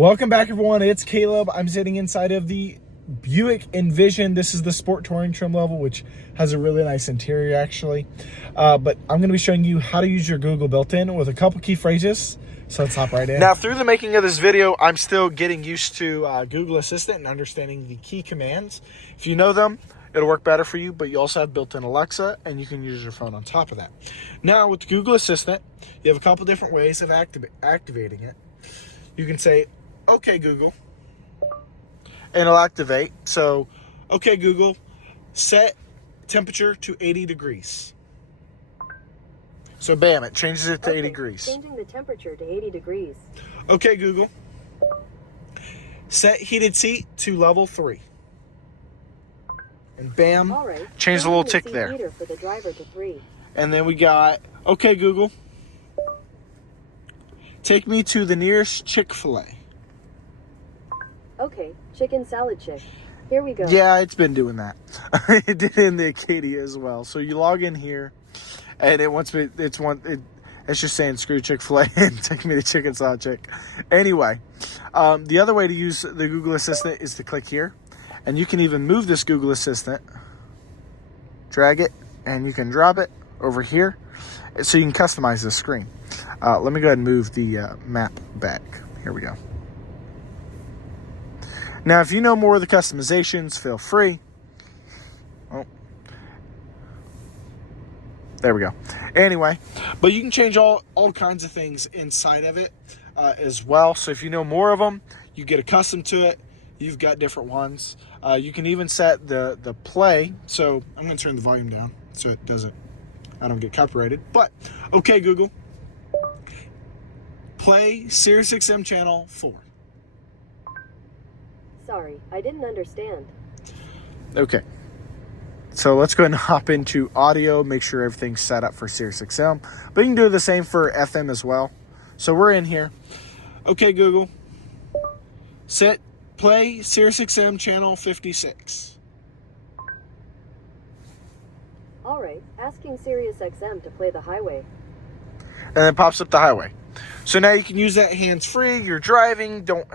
Welcome back, everyone. It's Caleb. I'm sitting inside of the Buick Envision. This is the Sport Touring trim level, which has a really nice interior, actually. But I'm going to be showing you how to use your Google built-in with a couple key phrases. So let's hop right in. Now, through the making of this video, I'm still getting used to Google Assistant and understanding the key commands. If you know them, it'll work better for you, but you also have built-in Alexa, and you can use your phone on top of that. Now, with Google Assistant, you have a couple different ways of activating it. You can say, "Okay, Google," and it'll activate. So, "Okay, Google, set temperature to 80 degrees. So, bam, it changes it to 80 degrees. Changing the temperature to 80 degrees. "Okay, Google, set heated seat to level 3. And bam, All right. change the little tick there. Heater for the driver to 3. And then we got, "Okay, Google, take me to the nearest Chick-fil-A. Okay, chicken salad chick. Here we go. Yeah, it's been doing that. It did in the Acadia as well. So you log in here, and it wants me. It's just saying screw Chick-fil-A and take me to chicken salad chick. Anyway, the other way to use the Google Assistant is to click here, and you can even move this Google Assistant, drag it, and you can drop it over here, so you can customize the screen. Let me go ahead and move the map back. Here we go. Now, if you know more of the customizations, feel free. Oh, there we go. Anyway, but you can change all kinds of things inside of it as well. So if you know more of them, you get accustomed to it. You've got different ones. You can even set the play. So I'm going to turn the volume down so I don't get copyrighted. But, "Okay, Google, play SiriusXM channel 4. Sorry, I didn't understand. Okay. So let's go ahead and hop into audio, make sure everything's set up for SiriusXM. But you can do the same for FM as well. So we're in here. "Okay, Google, play SiriusXM channel 56. All right, asking SiriusXM to play the highway. And then it pops up the highway. So now you can use that hands-free. You're driving, don't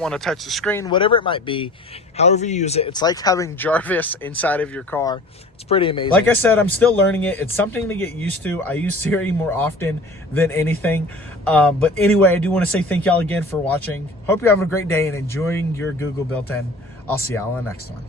want to touch the screen, whatever it might be. However you use it, it's like having Jarvis inside of your car. It's pretty amazing. Like I said, I'm still learning it. It's something to get used to. I use Siri more often than anything. But anyway, I do want to say thank y'all again for watching. Hope you're having a great day and enjoying your Google built-in. I'll see y'all in the next one.